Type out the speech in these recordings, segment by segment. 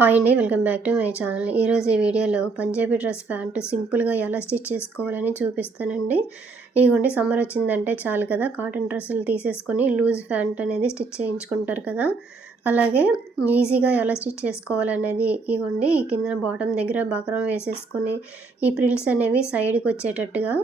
Hi అండి, welcome back to my channel. ఈరోజు ఈ వీడియోలో పంజాబీ డ్రెస్ ప్యాంటు సింపుల్గా ఎలా స్టిచ్ చేసుకోవాలని చూపిస్తానండి. ఇదిగోండి, సమ్మర్ వచ్చిందంటే చాలు కదా, కాటన్ డ్రెస్సులు తీసేసుకొని లూజ్ ప్యాంట్ అనేది స్టిచ్ చేయించుకుంటారు కదా, అలాగే ఈజీగా ఎలా స్టిచ్ చేసుకోవాలనేది ఇదిగోండి, ఈ కింద బాటమ్ దగ్గర బక్రం వేసేసుకొని ఈ ప్రిల్స్ అనేవి సైడ్కి వచ్చేటట్టుగా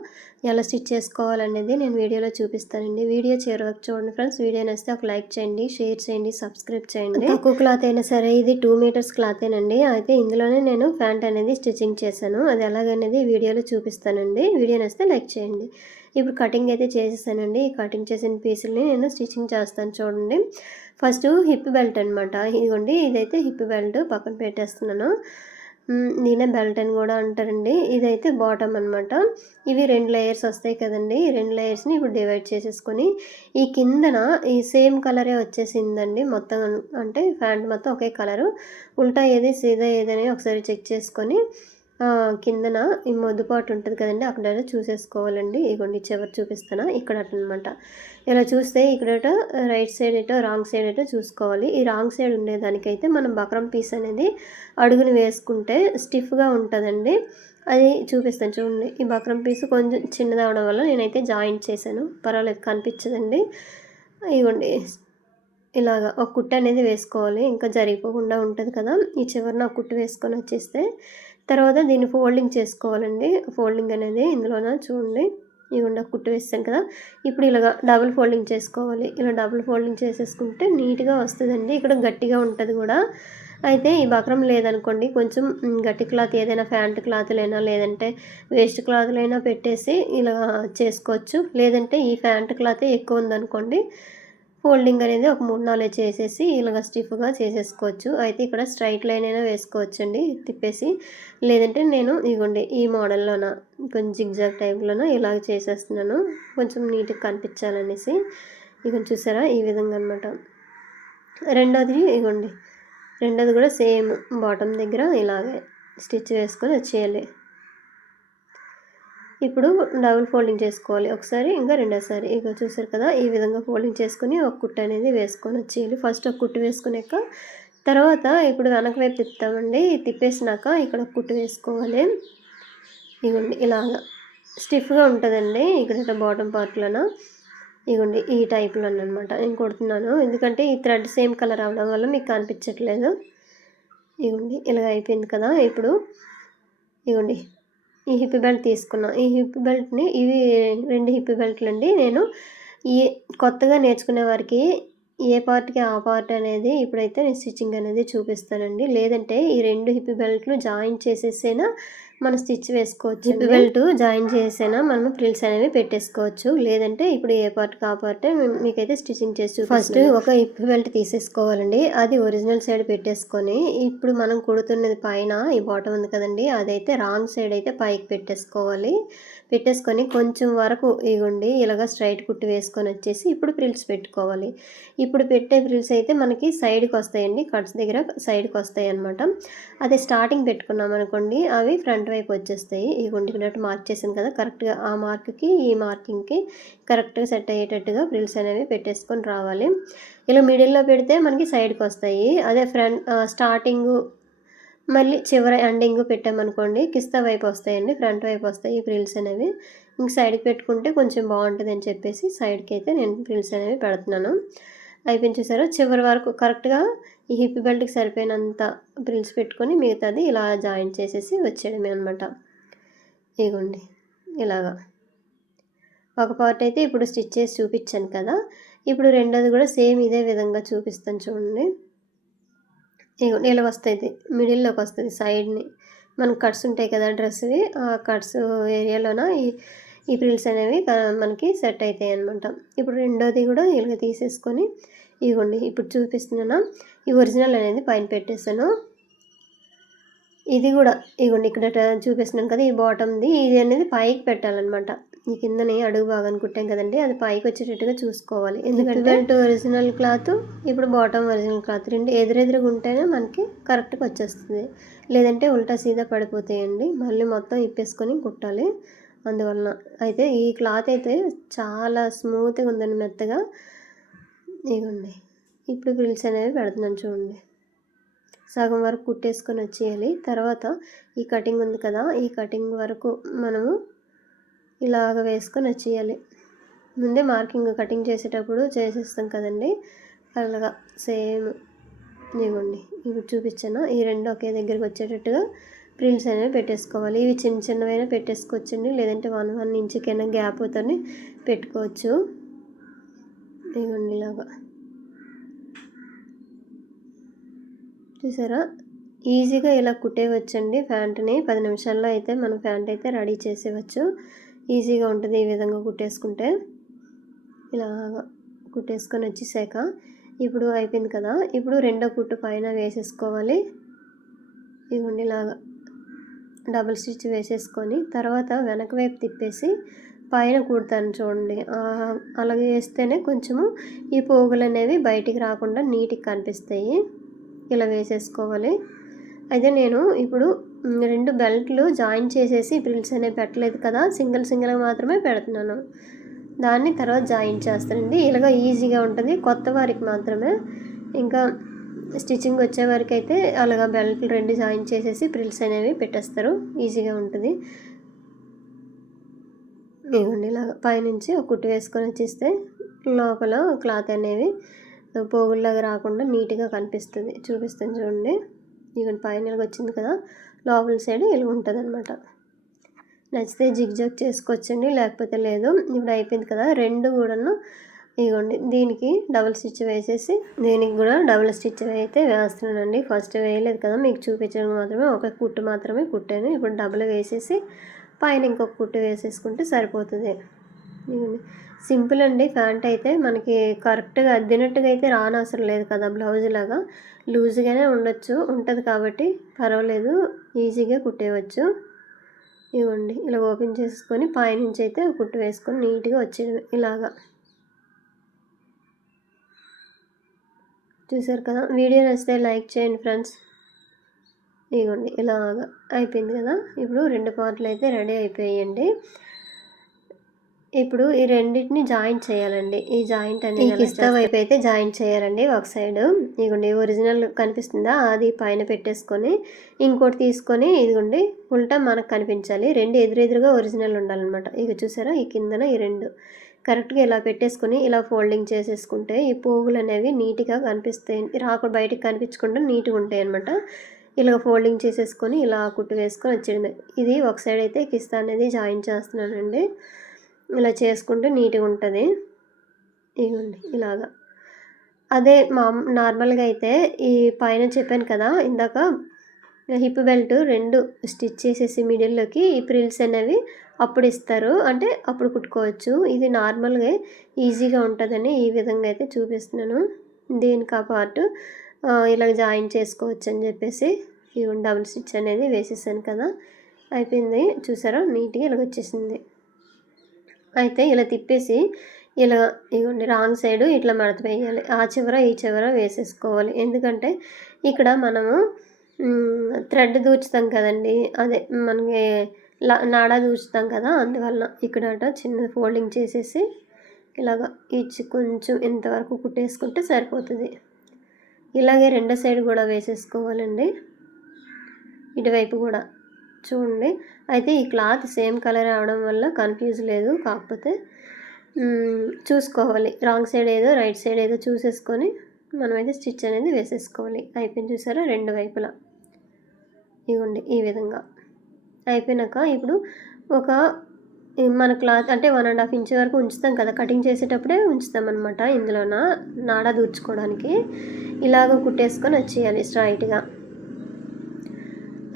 ఎలా స్టిచ్ చేసుకోవాలనేది నేను వీడియోలో చూపిస్తానండి. వీడియో చివరి వరకు చూడండి ఫ్రెండ్స్. వీడియో నచ్చితే ఒక లైక్ చేయండి, షేర్ చేయండి, సబ్స్క్రైబ్ చేయండి. తక్కువ క్లాత్ అయినా సరే, ఇది 2 మీటర్స్ క్లాతేనండి. అయితే ఇందులోనే నేను ప్యాంట్ అనేది స్టిచ్చింగ్ చేశాను. అది ఎలాగనేది వీడియోలో చూపిస్తానండి. వీడియో నచ్చితే లైక్ చేయండి. ఇప్పుడు కటింగ్ అయితే చేసేసానండి. ఈ కటింగ్ చేసిన పీసుల్ని నేను స్టిచ్చింగ్ చేస్తాను చూడండి. ఫస్ట్ హిప్ బెల్ట్ అనమాట. ఇదిగోండి, ఇదైతే హిప్ బెల్ట్ పక్కన పెట్టేస్తున్నాను. దీనే బెల్ట్ అని కూడా అంటారండి. ఇదైతే బాటమ్ అనమాట. ఇవి 2 లేయర్స్ వస్తాయి కదండి. ఈ 2 లేయర్స్ని ఇప్పుడు డివైడ్ చేసేసుకొని ఈ కిందన ఈ సేమ్ కలరే వచ్చేసిందండి మొత్తం. అంటే ప్యాంట్ మొత్తం ఒకే కలరు. ఉల్టా ఏది సీదా ఏదని ఒకసారి చెక్ చేసుకొని కిందన ఈ మొద్దుపాటు ఉంటుంది కదండి, అక్కడ చూసేసుకోవాలండి. ఇగోండి, చివరి చూపిస్తాను ఇక్కడ అటనమాట. ఇలా చూస్తే ఇక్కడ రైట్ సైడ్ ఏటో రాంగ్ సైడ్ ఏటో చూసుకోవాలి. ఈ రాంగ్ సైడ్ ఉండేదానికైతే మనం బక్రం పీస్ అనేది అడుగుని వేసుకుంటే స్టిఫ్గా ఉంటుందండి. అది చూపిస్తాను చూడండి. ఈ బక్రం పీస్ కొంచెం చిన్నదవడం వల్ల నేనైతే జాయింట్ చేశాను. పర్వాలేదు, కనిపించదండి. ఇవ్వండి, ఇలాగా ఒక కుట్టు అనేది వేసుకోవాలి, ఇంకా జరిగిపోకుండా ఉంటుంది కదా. ఈ చివరిన ఒక కుట్టు వేసుకొని వచ్చేస్తే తర్వాత దీన్ని ఫోల్డింగ్ చేసుకోవాలండి. ఫోల్డింగ్ అనేది ఇందులోన చూడండి, ఇవ్వండి ఒక కుట్టు వేస్తాను కదా. ఇప్పుడు ఇలాగా డబుల్ ఫోల్డింగ్ చేసుకోవాలి. ఇలా డబుల్ ఫోల్డింగ్ చేసేసుకుంటే నీట్గా వస్తుందండి. ఇక్కడ గట్టిగా ఉంటుంది కూడా. అయితే ఈ బక్రం లేదనుకోండి, కొంచెం గట్టి క్లాత్ ఏదైనా ప్యాంట్ క్లాత్లైనా లేదంటే వేస్ట్ క్లాత్లైనా పెట్టేసి ఇలా చేసుకోవచ్చు. లేదంటే ఈ ప్యాంట్ క్లాతే ఎక్కువ ఉందనుకోండి, ఫోల్డింగ్ అనేది ఒక 3-4 చేసేసి ఇలాగ స్టిఫ్గా చేసేసుకోవచ్చు. అయితే ఇక్కడ స్ట్రైట్ లైన్ అయినా వేసుకోవచ్చండి తిప్పేసి. లేదంటే నేను ఇగోండి ఈ మోడల్లోన కొంచెం జిగ్జాగ్ టైప్లోన ఇలాగ చేసేస్తున్నాను, కొంచెం నీట్గా కనిపించాలనేసి. ఇక చూసారా, ఈ విధంగా అనమాట. రెండోది ఇగోండి, రెండోది కూడా సేమ్ బాటమ్ దగ్గర ఇలాగే స్టిచ్ వేసుకొని వచ్చేయాలి. ఇప్పుడు డబుల్ ఫోల్డింగ్ చేసుకోవాలి ఒకసారి, ఇంకా రెండోసారి. ఇక చూసారు కదా, ఈ విధంగా ఫోల్డింగ్ చేసుకొని ఒక కుట్టు అనేది వేసుకొని వచ్చేయాలి. ఫస్ట్ ఒక కుట్టు వేసుకున్నాక తర్వాత ఇప్పుడు వెనక వైపు తిప్పుతామండి. తిప్పేసినాక ఇక్కడ ఒక కుట్టు వేసుకోవాలి. ఇగోండి, ఇలాగా స్టిఫ్గా ఉంటుందండి ఇక్కడ బాటమ్ పార్ట్లోన. ఇగోండి ఈ టైప్లో అనమాట నేను కొడుతున్నాను, ఎందుకంటే ఈ థ్రెడ్ సేమ్ కలర్ అవ్వడం వల్ల మీకు కనిపించట్లేదు. ఇగోండి, ఇలా అయిపోయింది కదా. ఇప్పుడు ఇగోండి ఈ హిప్ బెల్ట్ తీసుకున్నా. ఈ హిప్ బెల్ట్ని ఇవి 2 హిప్ బెల్ట్లు అండి. నేను ఈ కొత్తగా నేర్చుకునే వారికి ఏ పార్ట్కి ఆ పార్ట్ అనేది ఇప్పుడైతే నేను స్టిచ్చింగ్ అనేది చూపిస్తానండి. లేదంటే ఈ 2 హిప్ బెల్ట్లు జాయిన్ చేసేసైనా మనం స్టిచ్ వేసుకోవచ్చు. హిప్ బెల్ట్ జాయిన్ చేసైనా మనం ఫ్రిల్స్ అనేవి పెట్టేసుకోవచ్చు. లేదంటే ఇప్పుడు ఏ పార్ట్కి ఆ పార్టే మీకైతే స్టిచ్చింగ్ చేసి ఫస్ట్ ఒక హిప్ బెల్ట్ తీసేసుకోవాలండి. అది ఒరిజినల్ సైడ్ పెట్టేసుకొని ఇప్పుడు మనం కుడుతున్నది పైన ఈ బాటమ్ ఉంది కదండి, అదైతే రాంగ్ సైడ్ అయితే పైకి పెట్టేసుకోవాలి. పెట్టేసుకొని కొంచెం వరకు ఇగోండి ఇలాగ స్ట్రైట్ కుట్టు వేసుకొని వచ్చేసి ఇప్పుడు ఫ్రిల్స్ పెట్టుకోవాలి. ఇప్పుడు పెట్టే ఫ్రిల్స్ అయితే మనకి సైడ్కి వస్తాయండి, కట్స్ దగ్గర సైడ్కి వస్తాయి అనమాట. అదే స్టార్టింగ్ పెట్టుకున్నాం అనుకోండి, అవి ఫ్రంట్ వైపు వచ్చేస్తాయి. ఇగోండి ఇక్కడ మార్క్ చేసాను కదా, కరెక్ట్గా ఆ మార్క్కి ఈ మార్కింగ్కి కరెక్ట్గా సెట్ అయ్యేటట్టుగా ఫ్రిల్స్ అనేవి పెట్టేసుకొని రావాలి. ఇలా మిడిల్లో పెడితే మనకి సైడ్కి వస్తాయి. అదే స్టార్టింగు మళ్ళీ చివరి ఎండింగ్ పెట్టామనుకోండి కిస్తా వైపు వస్తాయండి, ఫ్రంట్ వైపు వస్తాయి ఫ్రిల్స్ అనేవి. ఇంక సైడ్కి పెట్టుకుంటే కొంచెం బాగుంటుంది అని చెప్పేసి సైడ్కి అయితే నేను ఫ్రిల్స్ అనేవి పెడుతున్నాను. అయిపోయింది చూసారా, చివరి వరకు కరెక్ట్గా ఈ హిప్ బెల్ట్కి సరిపోయినంత ఫ్రిల్స్ పెట్టుకొని మిగతాది ఇలా జాయింట్ చేసేసి వచ్చేయడమే అనమాట. ఇగోండి ఇలాగా ఒక పార్ట్ అయితే ఇప్పుడు స్టిచ్ చేసి చూపించాను కదా. ఇప్పుడు రెండోది కూడా సేమ్ ఇదే విధంగా చూపిస్తాను చూడండి. ఇగో ఇలా వస్తుంది, మిడిల్లోకి వస్తుంది సైడ్ని. మనకు కట్స్ ఉంటాయి కదా డ్రెస్వి, ఆ కట్స్ ఏరియాలోన ఈ ఫ్రిల్స్ అనేవి మనకి సెట్ అవుతాయి అనమాట. ఇప్పుడు రెండోది కూడా ఇలాగ తీసేసుకొని ఇగోండి ఇప్పుడు చూపిస్తున్నాను. ఈ ఒరిజినల్ అనేది పైన పెట్టేసాను. ఇది కూడా ఇగోండి ఇక్కడ చూపిస్తున్నాను కదా, ఈ బాటమ్ది ఇది అనేది పైకి పెట్టాలన్నమాట. ఈ కిందని అడుగు భాగాన్ని కుట్టాం కదండి, అది పైకి వచ్చేటట్టుగా చూసుకోవాలి. ఎందుకంటే బెల్ట్ ఒరిజినల్ క్లాత్, ఇప్పుడు బాటమ్ ఒరిజినల్ క్లాత్ 2 ఎదురెదురుగా ఉంటేనే మనకి కరెక్ట్గా వచ్చేస్తుంది. లేదంటే ఉల్టా సీదా పడిపోతాయండి. మళ్ళీ మొత్తం ఇప్పేసుకొని కుట్టాలి. అందువలన అయితే ఈ క్లాత్ అయితే చాలా స్మూత్గా ఉందండి, మెత్తగా. ఇగోండి ఇప్పుడు ఫ్రిల్స్ అనేవి పెడుతున్నాను చూడండి. సగం వరకు కుట్టేసుకొని వచ్చేయాలి. తర్వాత ఈ కటింగ్ ఉంది కదా, ఈ కటింగ్ వరకు మనము ఇలాగ వేసుకొని వచ్చేయాలి. ముందే మార్కింగ్ కటింగ్ చేసేటప్పుడు చేసేస్తాం కదండి, అలాగా సేమ్. ఇదిగోండి ఇప్పుడు చూపించాను. ఈ రెండు ఒకే దగ్గరికి వచ్చేటట్టుగా ప్రిల్స్ అనేవి పెట్టేసుకోవాలి. ఇవి చిన్న చిన్నవైనా పెట్టేసుకోవచ్చండి, లేదంటే 1 ఇంచుకైనా గ్యాప్ తోని పెట్టుకోవచ్చు. ఇదిగోండి ఇలాగా చూసారా, ఈజీగా ఇలా కుట్టేయవచ్చండి ప్యాంట్ని. 10 నిమిషాల్లో అయితే మనం ప్యాంట్ అయితే రెడీ చేసేయవచ్చు. ఈజీగా ఉంటుంది ఈ విధంగా కుట్టేసుకుంటే. ఇలాగా కుట్టేసుకొని వచ్చేసాక ఇప్పుడు అయిపోయింది కదా, ఇప్పుడు రెండో కుట్టు పైన వేసేసుకోవాలి. ఇదిగోండి ఇలాగా డబుల్ స్టిచ్ వేసేసుకొని తర్వాత వెనక వైపు తిప్పేసి పైన కుడతాను చూడండి. అలాగే వేస్తేనే కొంచెము ఈ పోగులు అనేవి బయటికి రాకుండా నీట్గా కనిపిస్తాయి. ఇలా వేసేసుకోవాలి. అయితే నేను ఇప్పుడు 2 బెల్ట్లు జాయిన్ చేసేసి ప్రిల్స్ అనేవి పెట్టలేదు కదా, సింగిల్గా మాత్రమే పెడుతున్నాను. దాన్ని తర్వాత జాయిన్ చేస్తానండి. ఇలాగ ఈజీగా ఉంటుంది కొత్త వారికి మాత్రమే. ఇంకా స్టిచ్చింగ్ వచ్చే వరకు అయితే అలాగా బెల్ట్లు 2 జాయిన్ చేసేసి ప్రిల్స్ అనేవి పెట్టేస్తారు, ఈజీగా ఉంటుంది. ఇవ్వండి ఇలాగ పైనుంచి ఒక కుట్టు వేసుకొని వచ్చేస్తే లోపల క్లాత్ అనేవి పోగుల్లాగా రాకుండా నీట్గా కనిపిస్తుంది. చూపిస్తాను చూడండి. ఇవ్వండి పైన ఇలాగ వచ్చింది కదా, లోపల సైడ్ ఇలా ఉంటుంది అనమాట. నచ్చితే జిగ్జాగ్ చేసుకోవచ్చండి, లేకపోతే లేదు. ఇప్పుడు అయిపోయింది కదా, రెండు కూడాను ఇదిగోండి దీనికి డబుల్ స్టిచ్ వేసేసి దీనికి కూడా డబుల్ స్టిచ్ అయితే వేస్తున్నానండి. ఫస్ట్ వేయలేదు కదా, మీకు చూపించడం మాత్రమే, ఒక కుట్టు మాత్రమే కుట్టాను. ఇప్పుడు డబుల్ వేసేసి పైన ఇంకొక కుట్టు వేసేసుకుంటే సరిపోతుంది. ఇదిగోండి సింపుల్ అండి. ప్యాంట్ అయితే మనకి కరెక్ట్గా అద్దినట్టుగా అయితే రానవసరం లేదు కదా, బ్లౌజ్ లాగా లూజ్గానే ఉంటుంది కాబట్టి పర్వాలేదు, ఈజీగా కుట్టేయవచ్చు. ఇవ్వండి ఇలా ఓపెన్ చేసుకొని పైనుంచి అయితే కుట్టు వేసుకొని నీట్గా వచ్చేది. ఇలాగా చూసారు కదా. వీడియో నచ్చితే లైక్ చేయండి ఫ్రెండ్స్. ఇదిగోండి ఇలాగా అయిపోయింది కదా. ఇప్పుడు 2 పార్ట్లు అయితే రెడీ అయిపోయాయండి. ఇప్పుడు ఈ రెండింటిని జాయింట్ చేయాలండి. ఈ జాయింట్ అనేది కిస్తా వైపు అయితే జాయింట్ చేయాలండి ఒక సైడ్. ఇదిగోండి ఒరిజినల్ కనిపిస్తుందా, అది పైన పెట్టేసుకొని ఇంకోటి తీసుకొని ఇదిగోండి ఉల్టా మనకు కనిపించాలి. 2 ఎదురెదురుగా ఒరిజినల్ ఉండాలన్నమాట. ఇక చూసారా, ఈ కిందన ఈ 2 కరెక్ట్గా ఇలా పెట్టేసుకొని ఇలా ఫోల్డింగ్ చేసేసుకుంటే ఈ పోగులు అనేవి నీట్గా కనిపిస్తాయి, రాకుండా బయటికి కనిపించకుండా నీట్గా ఉంటాయి అన్నమాట. ఇలా ఫోల్డింగ్ చేసేసుకొని ఇలా కుట్టు వేసుకొని వచ్చేయడమే. ఇది ఒక సైడ్ అయితే కిస్తా అనేది జాయిన్ చేస్తున్నానండి. ఇలా చేసుకుంటే నీట్గా ఉంటుంది. ఇదిగోండి ఇలాగా. అదే నార్మల్గా అయితే ఈ పైన చెప్పాను కదా ఇందాక, హిప్ బెల్ట్ 2 స్టిచ్ చేసేసి మిడిల్లోకి ఈ ప్రిల్స్ అనేవి అప్పుడు ఇస్తారు, అంటే అప్పుడు కుట్టుకోవచ్చు. ఇది నార్మల్గా ఈజీగా ఉంటుందని ఈ విధంగా అయితే చూపిస్తున్నాను. దీనికి ఆ పార్ట్ ఇలా జాయిన్ చేసుకోవచ్చు అని చెప్పేసి ఇవి డబుల్ స్టిచ్ అనేది వేసేసాను కదా, అయిపోయింది. చూసారా నీట్గా ఇలాగ వచ్చేసింది. అయితే ఇలా తిప్పేసి ఇలా ఇవ్వండి రాంగ్ సైడ్ ఇట్లా మడత వేయాలి. ఆ చివర ఈ చివర వేసేసుకోవాలి. ఎందుకంటే ఇక్కడ మనము థ్రెడ్ దూచుతాం కదండి, అదే మనకి నాడా దూచుతాం కదా, అందువల్ల ఇక్కడట చిన్న ఫోల్డింగ్ చేసేసి ఇలాగ ఇచ్చి కొంచెం ఇంతవరకు కుట్టేసుకుంటే సరిపోతుంది. ఇలాగే రెండో సైడ్ కూడా వేసేసుకోవాలండి, ఇటువైపు కూడా చూడండి. అయితే ఈ క్లాత్ సేమ్ కలర్ అవడం వల్ల కన్ఫ్యూజ్ లేదు, కాకపోతే చూసుకోవాలి రాంగ్ సైడ్ ఏదో రైట్ సైడ్ ఏదో చూసేసుకొని మనమైతే స్టిచ్ అనేది వేసేసుకోవాలి. అయిపోయింది చూసారా, 2 వైపులా ఇవ్వండి ఈ విధంగా అయిపోయినాక ఇప్పుడు ఒక మన క్లాత్ అంటే 1.5 ఇంచ్ వరకు ఉంచుతాం కదా, కటింగ్ చేసేటప్పుడే ఉంచుతాం అనమాట. ఇందులోన నాడా దూర్చుకోవడానికి ఇలాగ కుట్టేసుకొని వచ్చేయాలి స్ట్రైట్గా.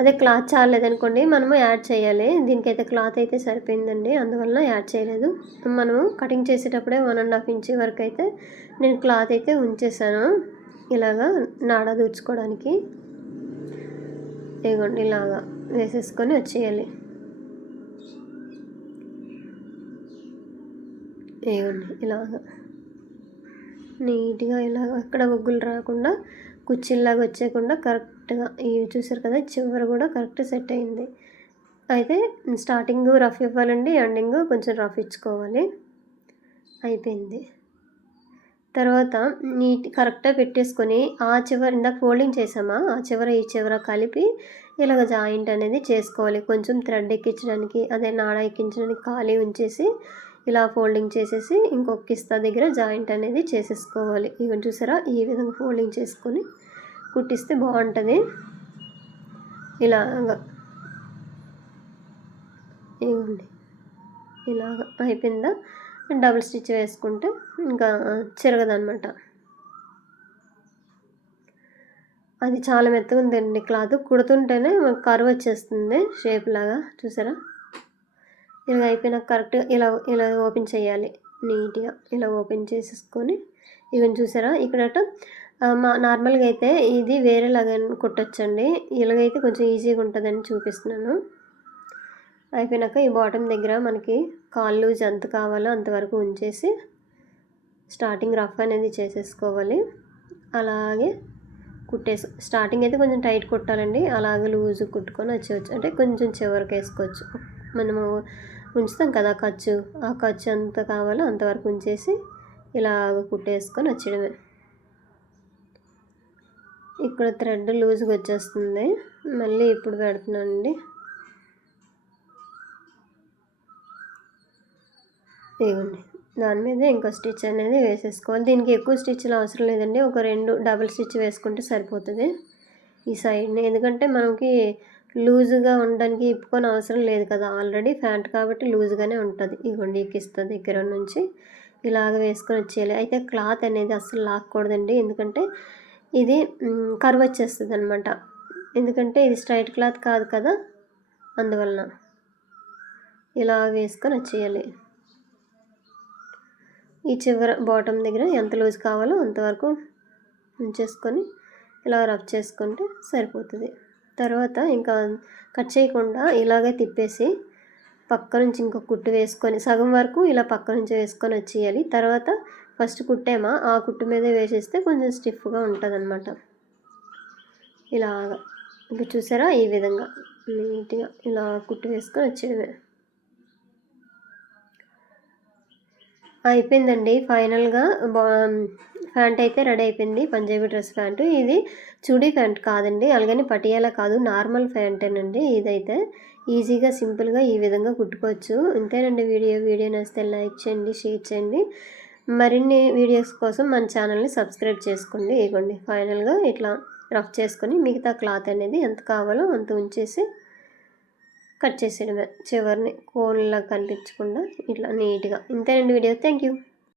అదే క్లాత్ చాలేదనుకోండి మనము యాడ్ చేయాలి. దీనికైతే క్లాత్ అయితే సరిపోయిందండి, అందువల్ల యాడ్ చేయలేదు. మనము కటింగ్ చేసేటప్పుడే 1.5 ఇంచ్ వరకు అయితే నేను క్లాత్ అయితే ఉంచేసాను ఇలాగా నాడా దూర్చుకోవడానికి. ఇదిగోండి ఇలాగా వేసేసుకొని వచ్చేయాలి. ఇదిగోండి ఇలాగా నీట్గా ఇలాగ ఎక్కడ ఒగ్గులు రాకుండా కుర్చీలాగా వచ్చేయకుండా కరెక్ట్గా ఇవి చూసారు కదా, చివర కూడా కరెక్ట్ సెట్ అయింది. అయితే స్టార్టింగ్ రఫ్ ఇవ్వాలండి, ఎండింగ్ కొంచెం రఫ్ ఇచ్చుకోవాలి. అయిపోయింది. తర్వాత కరెక్ట్‌గా పెట్టేసుకొని ఆ చివర ఇందాక ఫోల్డింగ్ చేసామా, ఆ చివర ఈ చివర కలిపి ఇలాగ జాయింట్ అనేది చేసుకోవాలి. కొంచెం థ్రెడ్ ఎక్కించడానికి అదే నాడ ఎక్కించడానికి ఖాళీ ఉంచేసి ఇలా ఫోల్డింగ్ చేసేసి ఇంకొక కిస్తా దగ్గర జాయింట్ అనేది చేసేసుకోవాలి. ఇగోండి చూసారా? ఈ విధంగా ఫోల్డింగ్ చేసుకొని కుట్టిస్తే బాగుంటుంది. ఇలాగ ఇగోండి ఇలాగ అయిపోయిందా? డబుల్ స్టిచ్ వేసుకుంటే ఇంకా చెరగదనమాట. అది చాలా మెత్తగా ఉందండి క్లాత్. కుడుతుంటేనే కర్వ్ వచ్చేస్తుంది షేప్ లాగా. చూసారా? ఇలా అయిపోయినాక కరెక్ట్‌గా ఇలా ఇలా ఓపెన్ చేయాలి నీట్‌గా. ఇలా ఓపెన్ చేసేసుకొని ఇవన్నీ చూసారా? ఇక్కడట నార్మల్‌గా అయితే ఇది వేరేలాగా కుట్టొచ్చండి. ఇలాగైతే కొంచెం ఈజీగా ఉంటుందని చూపిస్తున్నాను. అయిపోయినాక ఈ బాటమ్ దగ్గర మనకి కాళ్ళు లూజ్ ఎంత కావాలో అంతవరకు ఉంచేసి స్టార్టింగ్ రఫ్ అనేది చేసేసుకోవాలి. అలాగే స్టార్టింగ్ అయితే కొంచెం టైట్ కుట్టాలండి. అలాగే లూజ్ కుట్టుకొని వచ్చేయచ్చు. అంటే కొంచెం చివరికి వేసుకోవచ్చు. మనము ఉంచుతాం కదా ఖర్చు, ఆ ఖర్చు ఎంత కావాలో అంతవరకు ఉంచేసి ఇలాగ కుట్టేసుకొని వచ్చేయడమే. ఇక్కడ థ్రెడ్ లూజ్గా వచ్చేస్తుంది. మళ్ళీ ఇప్పుడు పెడుతున్నానండి. ఇదిగోండి దాని మీద ఇంకో స్టిచ్ అనేది వేసేసుకోవాలి. దీనికి ఎక్కువ స్టిచ్లు అవసరం లేదండి. ఒక 2 డబుల్ స్టిచ్ వేసుకుంటే సరిపోతుంది ఈ సైడ్ని. ఎందుకంటే మనకి లూజుగా ఉండడానికి ఇప్పుకొని అవసరం లేదు కదా, ఆల్రెడీ ప్యాంట్ కాబట్టి లూజ్గానే ఉంటుంది. ఇదిగోండి కిస్తా దగ్గర నుంచి ఇలాగ వేసుకొని వచ్చేయాలి. అయితే క్లాత్ అనేది అస్సలు లాక్కూడదండి, ఎందుకంటే ఇది కర్వ్ వచ్చేస్తుంది అనమాట. ఎందుకంటే ఇది స్ట్రైట్ క్లాత్ కాదు కదా, అందువలన ఇలా వేసుకొని వచ్చేయాలి. ఈ చివర బాటమ్ దగ్గర ఎంత లూజ్ కావాలో అంతవరకు ఉంచేసుకొని ఇలా రఫ్ చేసుకుంటే సరిపోతుంది. తర్వాత ఇంకా కట్ చేయకుండా ఇలాగే తిప్పేసి పక్క నుంచి ఇంకొక కుట్టు వేసుకొని సగం వరకు ఇలా పక్క నుంచి వేసుకొని వచ్చేయాలి. తర్వాత ఫస్ట్ కుట్టేమా ఆ కుట్టు మీదే వేసేస్తే కొంచెం స్టిఫ్గా ఉంటుందన్నమాట. ఇలాగా ఇప్పుడు చూసారా? ఈ విధంగా నీట్గా ఇలా కుట్టు వేసుకొని వచ్చేయడమే. అయిపోయిందండి ఫైనల్గా. ప్యాంట్ అయితే రెడీ అయిపోయింది. Punjabi dress pant. ఇది చుడీ ప్యాంట్ కాదండి, అలాగని పటియాలా కాదు, నార్మల్ ప్యాంటేనండి. ఇదైతే ఈజీగా సింపుల్గా ఈ విధంగా కుట్టుకోవచ్చు. ఇంతేనండి వీడియో నచ్చితే లైక్ చేయండి, షేర్ చేయండి. మరిన్ని వీడియోస్ కోసం మన ఛానల్ని సబ్స్క్రైబ్ చేసుకోండి. ఇదిగోండి ఫైనల్గా ఇట్లా రఫ్ చేసుకొని మిగతా క్లాత్ అనేది ఎంత కావాలో అంత ఉంచేసి కట్ చేసేయడమే. చివరిని కోన్లా కనిపించకుండా ఇట్లా నీట్గా. ఇంతేనండి వీడియో. Thank you.